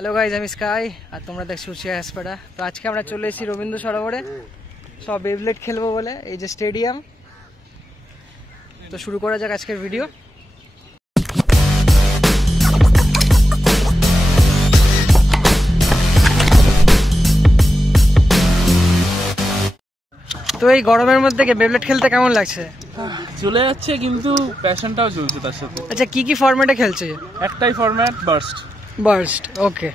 Hello guys, আমি sky আর তোমরা দেখছো শিয়াসপাড়া। তো আজকে আমরা চলে এসেছি রবীন্দ্র সরোবরে সব বেবলেট খেলবো বলে, এই যে স্টেডিয়াম। তো শুরু করা যাক আজকের ভিডিও। তো এই গরমের মধ্যে বেবলেট খেলতে কেমন লাগছে? চলে যাচ্ছে, কিন্তু প্যাশনটাও চলছে তার সাথে। আচ্ছা, কি কি ফরম্যাটে খেলছে? একটাই ফরম্যাট, বার্স্ট। ওকে,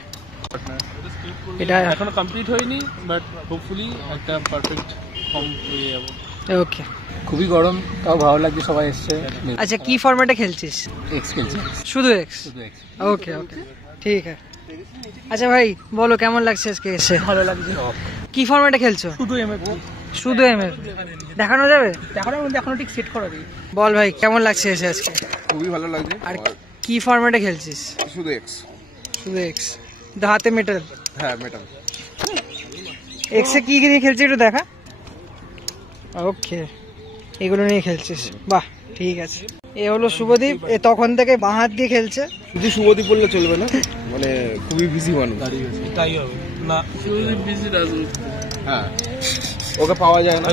এটা এখনো কমপ্লিট হয়নি, বাট হোপফুলি একটা পারফেক্ট ফর্ম পেয়ে যাবো। ওকে, খুবই গরম, তাও ভালো লাগছে, সবাই এসছে। আচ্ছা, কি ফরম্যাটে খেলছিস? এক্স খেলছে, শুধু এক্স? ওকে ওকে, ঠিক আছে। আচ্ছা ভাই, বলো কেমন লাগছে আজকে এসে? ভালো লাগছে। কি ফরম্যাটে খেলছো? শুধু এমএফ। শুধু এমএফ দেখানো যাবে? দেখানোর মধ্যে এখনো ঠিক সেট করা নেই। বল ভাই, কেমন লাগছে এসে আজকে? খুবই ভালো লাগছে। আর কি ফরম্যাটে খেলছিস? শুধু এক্স। শুধু এক্স, তো হাতে মেটাল? হ্যাঁ, মেটাল। এক্সে কি নিয়ে খেলছিস একটু দেখা। ওকে, এগুলো নিয়ে খেলছিস, বাহ ঠিক আছে। এ হলো শুভদীপ, এ তখন থেকে বাঁ হাত দিয়ে খেলছে। শুধু শুভদীপ বললে চলবে না, মানে খুবই বিজি মানুষ। তাই হবে না, শুভদীপ বিজি রাজনীতি। হ্যাঁ, ওকে পাওয়া যায় না।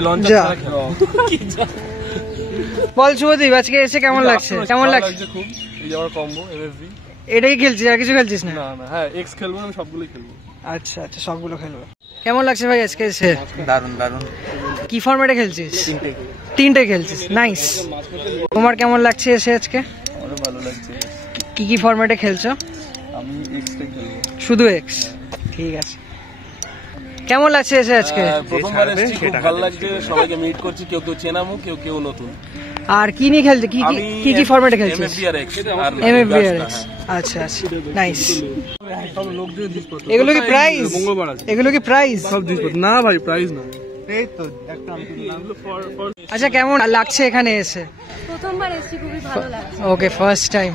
বল শুভদীপ, আজকে এসে কেমন লাগছে? কেমন লাগছে? খুব, এই যে আমার কম্বো এমএফভি। এটাই খেলছিস, আর কিছু খেলছিস না? না না, হ্যাঁ এক্স খেলবো, আমি সবগুলোই খেলবো। আচ্ছা আচ্ছা, সবগুলো খেলবো। কেমন লাগছে ভাই আজকে এসে? দারুন দারুন। কি ফরম্যাটে খেলছিস? তিনটে খেলছিস, নাইস। তোমার কেমন লাগছে এসে আজকে? আমারও ভালো লাগছে। কি কি ফরম্যাটে খেলছো? আমি এক্সটাই খেলবো। শুধু এক্স, ঠিক আছে। কেমন লাগছে এসে আজকে? প্রথমবার এসেছি, খুব ভালো লাগছে, সবাইকে মিট করছি, কেউ কেউ চেনা মুখ, কেউ কেউ নতুন। আর কি নিয়ে খেলছো? কি কি ফরম্যাটে খেলছিস? এমএফভি আর এক্স। এমএফভি আর এক্স, আচ্ছা আচ্ছা, নাইস। এগুলো কি প্রাইজ? এগুলো কি প্রাইজ? সব জিনিসপত্র না ভাই, প্রাইজ না। আচ্ছা, কেমন লাগছে এখানে এসে? প্রথমবার এসেছি, খুবই ভালো লাগছে। ওকে, ফার্স্ট টাইম।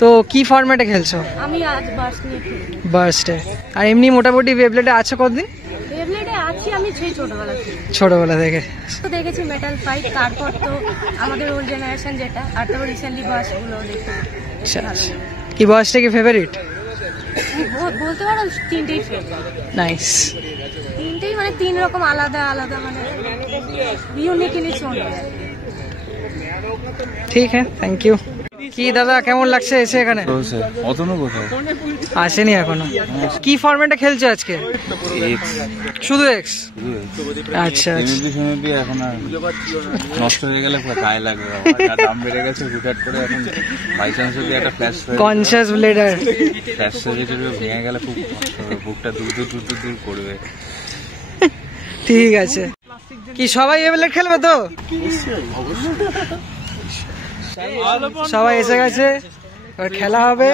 তো কি ফরম্যাটে খেলছো? আমি আজ বার্স্ট নিয়ে খেলি। বার্স্টে। আর এমনি মোটামুটি বেবলেটে আছো কতদিন? বেবলেটে আছি আমি সেই ছোটবেলা থেকে। ছোটবেলা থেকে তো দেখেছি মেটাল ফাইট, তারপর তো আমাদের ওল্ড জেনারেশন যেটা, আর তারপর রিসেন্টলি বার্স্টগুলো দেখি। আচ্ছা আচ্ছা, কি বার্স্টে কি ফেভারিট? বলতে পারো তিনটেই ফেভারিট। নাইস। তিনটেই মানে তিন রকম আলাদা আলাদা, মানে unique in its own way. ঠিক আছে, থ্যাংক ইউ। কি দাদা, কেমন লাগছে এসে এখানে? অতনও কোথায় আসেনি এখনো। কি ফরম্যাটে খেলছো আজকে? শুধু এক্স? আচ্ছা আচ্ছা, এখন আর নষ্ট হয়ে গেলে গায়ে লাগবে, দাম বেড়ে গেছে হুটহাট করে। এখন বাই চান্স যদি একটা কনসিয়াস ব্লেডার ফ্ল্যাশ ভেঙে গেলে খুব কষ্ট হবে, বুকটা দূর দূর দূর দূর দূর করবে। ঠিক আছে। কি সবাই বেবলেট খেলবে তো? সবাই এসে গেছে, এবার খেলা হবে।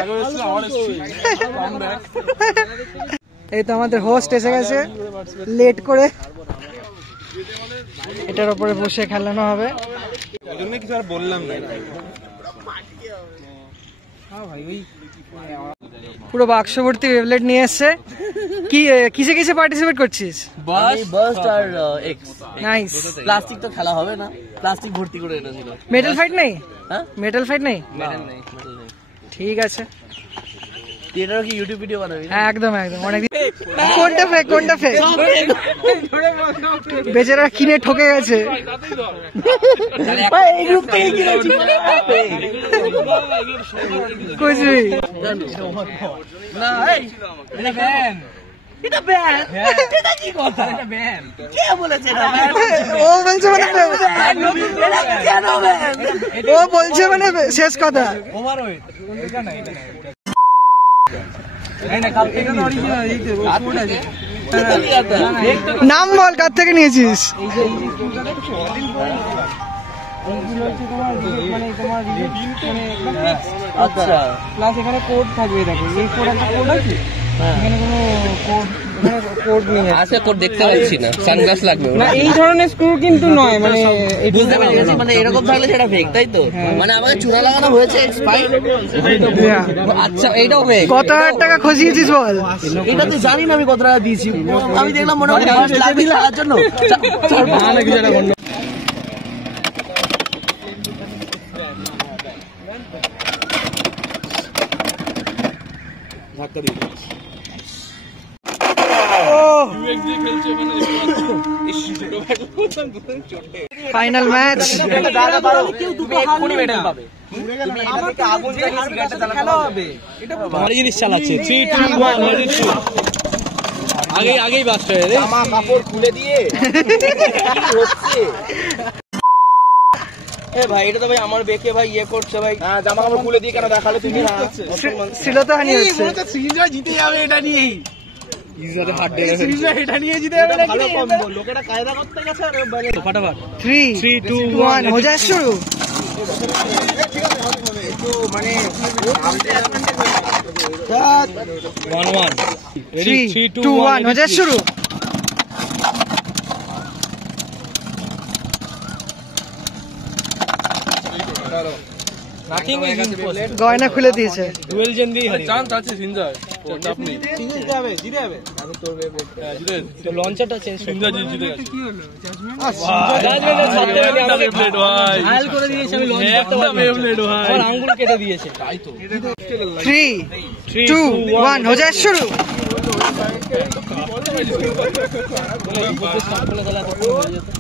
এই তো আমাদের হোস্ট এসে গেছে লেট করে, এটার উপরে বসে খেলানো হবে। কিছু আর বললাম না। পুরো বাক্স ভর্তি বেবলেট নিয়ে এসছে। কি কিসে কিসে পার্টিসিপেট করছিস? বার্স্ট আর এক্স। নাইস। প্লাস্টিক তো খেলা হবে না, প্লাস্টিক ভর্তি করে এটা ছিল। মেটাল ফাইট নেই? হ্যাঁ, মেটাল ফাইট নেই? মেটাল নেই। ঠিক আছে, এটারও কি ইউটিউব ভিডিও বানাবি? একদম একদম। অনেকদিন কোনটা ফেক কোনটা ফেক? বেচারা কিনে ঠকে গেছে। এই গ্রুপ থেকে কিনেছি। কুচবি না, এটা ব্যান। এটা ব্যান? এটা কি কথা? এটা ব্যান কে বলেছে? এটা ব্যান? ও বলছে মানে এটা কেন ব্যান? ও বলছে মানে শেষ কথা। ওভারওয়েট এটা না, এটা না। নাম বল, কার থেকে নিয়েছিস? আচ্ছা, প্লাস এখানে কোড থাকবে, দেখো এই কোড একটা কোড আছে, এখানে কোনো কোড নেই। আচ্ছা, কোড দেখতে পাচ্ছি না, সানগ্লাস লাগবে না এই ধরনের স্ক্রু কিন্তু নয়, মানে বুঝতে পেরে গেছি। মানে এরকম থাকলে সেটা ফেক, তাই তো? মানে আমাকে চূড়া লাগানো হয়েছে এক্সপাইর। আচ্ছা, এইটাও ফেক। কত হাজার টাকা খসিয়েছিস বল? এটা তো জানি না আমি কত টাকা দিয়েছি। আমি দেখলাম মোটামুটি লাগবে খেলার জন্য। দিয়ে খেলছে ওখানে। Final match. জিনিস চালাচ্ছে 3, 2, 1 আগেই বাস্ট হয়ে রে। জামা কাপড় খুলে দিয়ে হচ্ছে ভাই এটা তো ভাই আমার বেকে ভাই ইয়ে করছে ভাই। হ্যাঁ জামা কাপড় খুলে দিয়ে কেন দেখালে তুমি? শ্রীলতাহানি হচ্ছে। সিরিজটা জিতে যাবে এটা নিয়ে। এটা নিয়ে জিতে যাবে না। লোকেরা কায়দা করতে গেছে আর ফাটাফাট 3, 2, 1 हो जाए शुरू। মানে 1-1 3, 2, 1 हो जाए शुरू। Nothing is impossible. গয়না খুলে দিয়েছে। ডুয়েল জেন দিয়ে হারিয়ে। চান্স আছে সিনজার, ও চাপ নেই। জিতে যাবে জিতে যাবে। জিতে তো লঞ্চারটা চেঞ্জ করে সিনজার জিতে গেছে। জাজমেন্টের সাথে আমি আমাকে প্লেট ভাই হাল করে দিয়েছে। আমি লঞ্চারটা প্লেট ভাই আমার আঙ্গুল কেটে দিয়েছে। 3, 2, 1 हो जाए शुरू।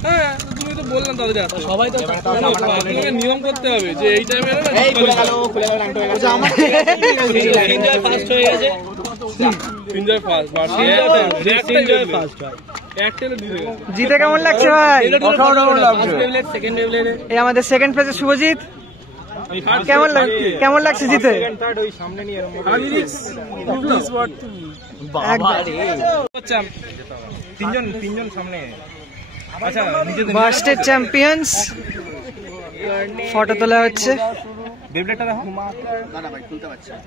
হ্যাঁ তুমি তো বললাম তাদের এত সবাই তো আপনাকে নিয়ম করতে হবে যে এই টাইমে এই খুলে গেল রানটা হয়ে গেছে। আমার সিনজয় ফার্স্ট হয়ে গেছে। সিনজার ফার্স্ট সিনজয় ফার্স্ট হয়। একটা দিতে গেছে। জিতে কেমন লাগছে ভাই? সেকেন্ড লেভেলে এই আমাদের সেকেন্ড পেজে শুভজিৎ, কেমন লাগছে জিতে? তিনজন সামনে। আচ্ছা বাস্টেড চ্যাম্পিয়ন্স ফটো তোলা হচ্ছে। বেবলেটটা দেখো। না ভাই খুলতে পারছি না।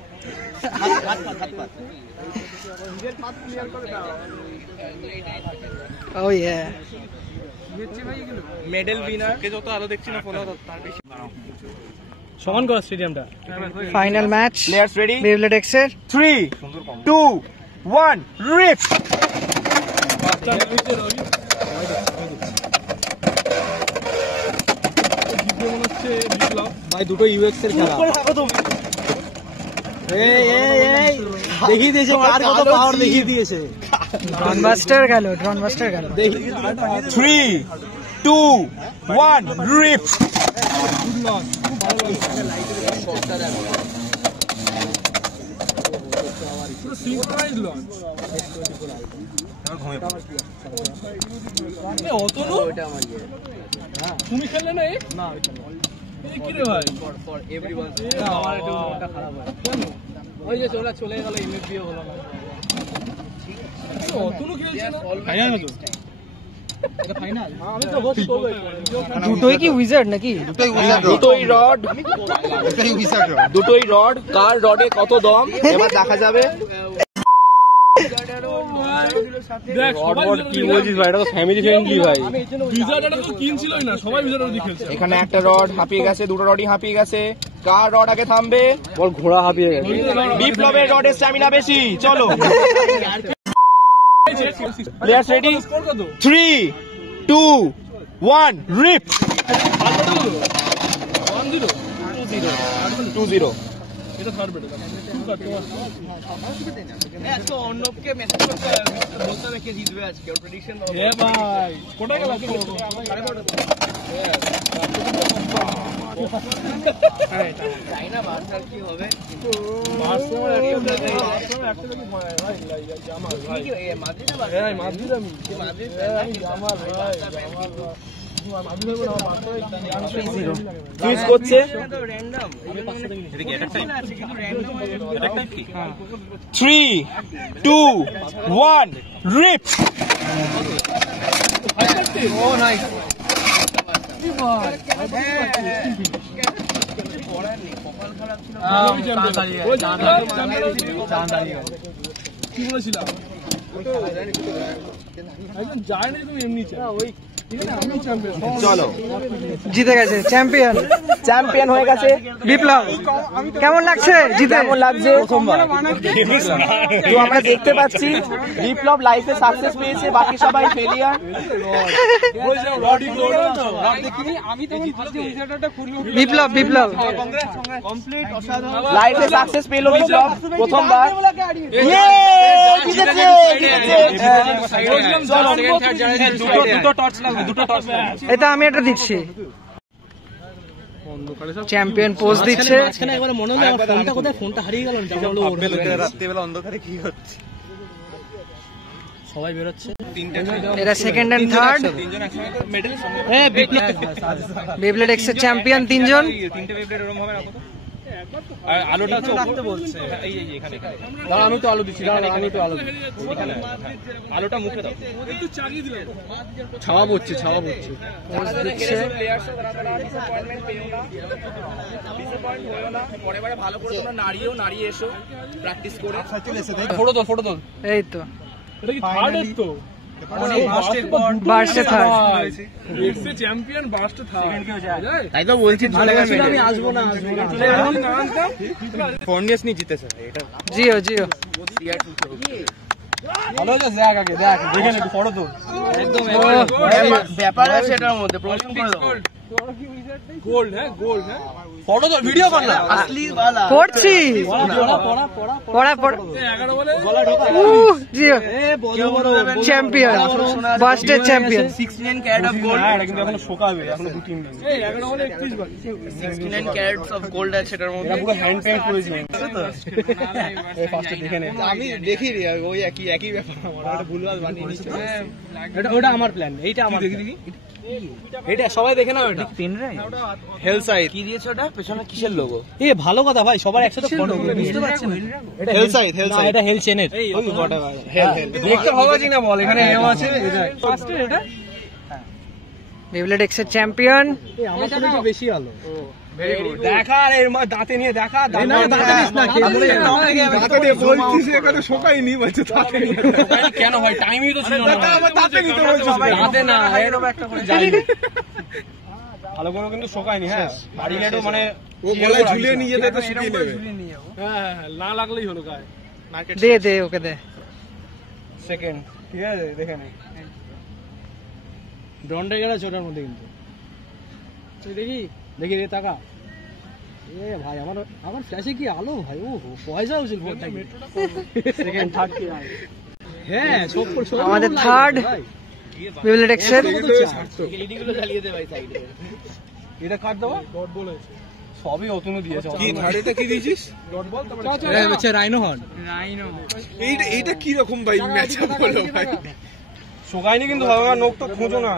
Oh yeah. মেডেল উইনার কে যত আলো দেখছি না ফলো তার বেশি সমান কর স্টেডিয়ামটা। Final match. Players ready? Beyblade X এর 3, 2, 1 রিপ। ভাই দুটো ইউএক্স এর খেলা। এই দেখিয়ে দিয়েছে কার কত পাওয়ার দেখিয়ে দিয়েছে। ড্রনবাস্টার গেল। 3, 2, 1 রিপ। তুমি খেললে না? কি রে ভাই আমার একটু মনটা খারাপ হয়। ওই যে ওরা চলে গেল এমএফবিও হলো না। অতনু খেলছে না? এটা ফাইনাল। আমি তো হোস্ট করব। দুটোই কি উইজার্ড নাকি? দুটোই রড কার রডে কত দম এবার দেখা যাবে। দেখ সবাই কি বলছিস ভাই? এটা তো ফ্যামিলি ফ্রেন্ডলি ভাই। বিজারটা তো কিনছিলই না, সবাই বিজারটা দিয়ে খেলছে। এখানে একটা রড হাঁপিয়ে গেছে, দুটো রডই হাঁপিয়ে গেছে। কার রড আগে থামবে? বল ঘোড়া হাঁপিয়ে গেছে। বিপ্লবের রডের স্ট্যামিনা বেশি। চলো প্লেয়ার্স রেডি? 3, 2, 1 রিপ। 2-0 এটা থার্ড বেটা এত অর্ণবকে মেসেজ করতে বলতে হবে কে জিতবে আজকে। ওর প্রেডিকশন দাও। এ ভাই কোথায় গেল? জানি না বার্সার কি হবে। সুইচ করছে। 3, 2, 1 রিপ। কি বলেছিলাম? একদম যায় না তুমি এমনি ওই চলো জিতে গেছে চ্যাম্পিয়ন। চ্যাম্পিয়ন হয়ে গেছে বিপ্লব, কেমন লাগছে জিতে? কেমন লাগছে? তো আমরা দেখতে পাচ্ছি বিপ্লব লাইফে সাকসেস পেয়েছে, বাকি সবাই ফেলিয়ার। বিপ্লব লাইফে সাকসেস পেল বিপ্লব প্রথমবার। জিতেছে দুটো টর্চ লাগবে, দুটো টর্চ লাগবে। এটা আমি একটা দিচ্ছি। চ্যাম্পিয়ন পোজ দিচ্ছে। একবার মনে হলো ফোনটা কোথায়, ফোনটা হারিয়ে গেল। রাত্রিবেলা অন্ধকারে কি হচ্ছে? সবাই বেরোচ্ছে। এরা second and third. Beyblade X এর চ্যাম্পিয়ন 3 জন। আর আলোটা হচ্ছে রাখতে বলছে। এই এখানে দাঁড়া, আমি তো আলো দিচ্ছি, দাঁড়া আমি তো আলো দিচ্ছি। আলোটা মুখে দাও, একটু চাগিয়ে দিলাম। ছাওয়া পড়ছে, ছাওয়া পড়ছে। পোজ দিচ্ছে। পরের বারে ভালো করে তোমরা নাড়িয়ে এসো, প্র্যাকটিস করে। ফটো তোল, ফটো তোল। এই তো এটা কি থার্ড তো? বার্সে থার্ড। এক্সে চ্যাম্পিয়ন বার্সে থার্ড। তাই তো বলছি, আমি আসবো না। ফোন নিয়ে জিতেছে এটা। জিও জিও। ভালো হয়েছে, দেখ আগে, দেখ দেখে নে, ফটো তোল। একদম ব্যাপার আছে এটার মধ্যে, প্রমোশন করে দেবো। গোল্ড, হ্যাঁ গোল্ড, হ্যাঁ ফটো তোল, ভিডিও কর না। আসলি বালা করছি। পড়া পড়া। 11 বলে জিও চ্যাম্পিয়ন, বার্সের চ্যাম্পিয়ন। 69 carat of gold. হ্যাঁ, কিন্তু এখনো শোকাবে, এখনো 2 টিম নেই। এই 11 বলে 31 বল। 69 ক্যারেটস অফ গোল্ড আছে এটার মধ্যে। পুরো হ্যান্ড পেইন্ট করেছে তো। এই ফার্স্টে দেখে নে। আমি দেখি রে, ওই একই ব্যাপার। আমরা ভুলভাল বানিয়ে নিচ্ছি। ওটা আমার প্ল্যান, এইটা আমার। দেখি এটা সবাই দেখে নাও। এটা হেল সাইড কি দিয়েছে ওটা? পেছনে কিসের লোগো? এ ভালো কথা ভাই, সবার একসাথে ফটো বুঝতে পারছেন। এটা হেল সাইড, হেল সাইড। এটা হেল চেনের। ওই বটে ভাই, হেল হেল। দেখতে ভালো আছে না বল, এখানে এম আছে। ফার্স্টে এটা বেবলেট এক্স এর চ্যাম্পিয়ন। আমার থেকে একটু বেশি আলো। দেখা রে, দাঁতে নিয়ে দেখা। দাঁতে নিস না, দাঁতে নিয়ে বলছিস, এখানে শোকায়নি বলছে। দাঁতে নিয়ে কেন ভাই, টাইমই তো ছিল না। দাঁতে নিতে বলছিস। দাঁতে না, এরকম একটা করে যাই। ভালো করে কিন্তু শোকায়নি। হ্যাঁ, বাড়িলে তো মানে ও গলায় ঝুলিয়ে নিয়ে যেতে তো শুকিয়ে নেবে। হ্যাঁ, না লাগলেই হলো গায়ে। দে দে ওকে দে। সেকেন্ড ঠিক আছে, দেখে নে। ডন্ডে গেছে ওটার মধ্যে কিন্তু। তুই দেখি দেখি রে, টাকা। এ ভাই আমার ফ্ল্যাশে কি আলো ভাই, ও পয়সা উচিত ফোনটা কি। সেকেন্ড থার্ড কি ভাই? হ্যাঁ সব আমাদের থার্ড বেবলেট এক্স এর। এলইডি গুলো জ্বালিয়ে দে ভাই সাইডে। এটা কাট দাও। ডট বল আছে। সবই অতনু দিয়েছে। কি থার্ডেটা কি দিয়েছিস? ডট বল, তারপর এটা হচ্ছে রাইনো হর্ন। এইটা কি রকম ভাই ম্যাচ আপ হলো ভাই? শোকায়নি কিন্তু, নোক তো খুঁজো না।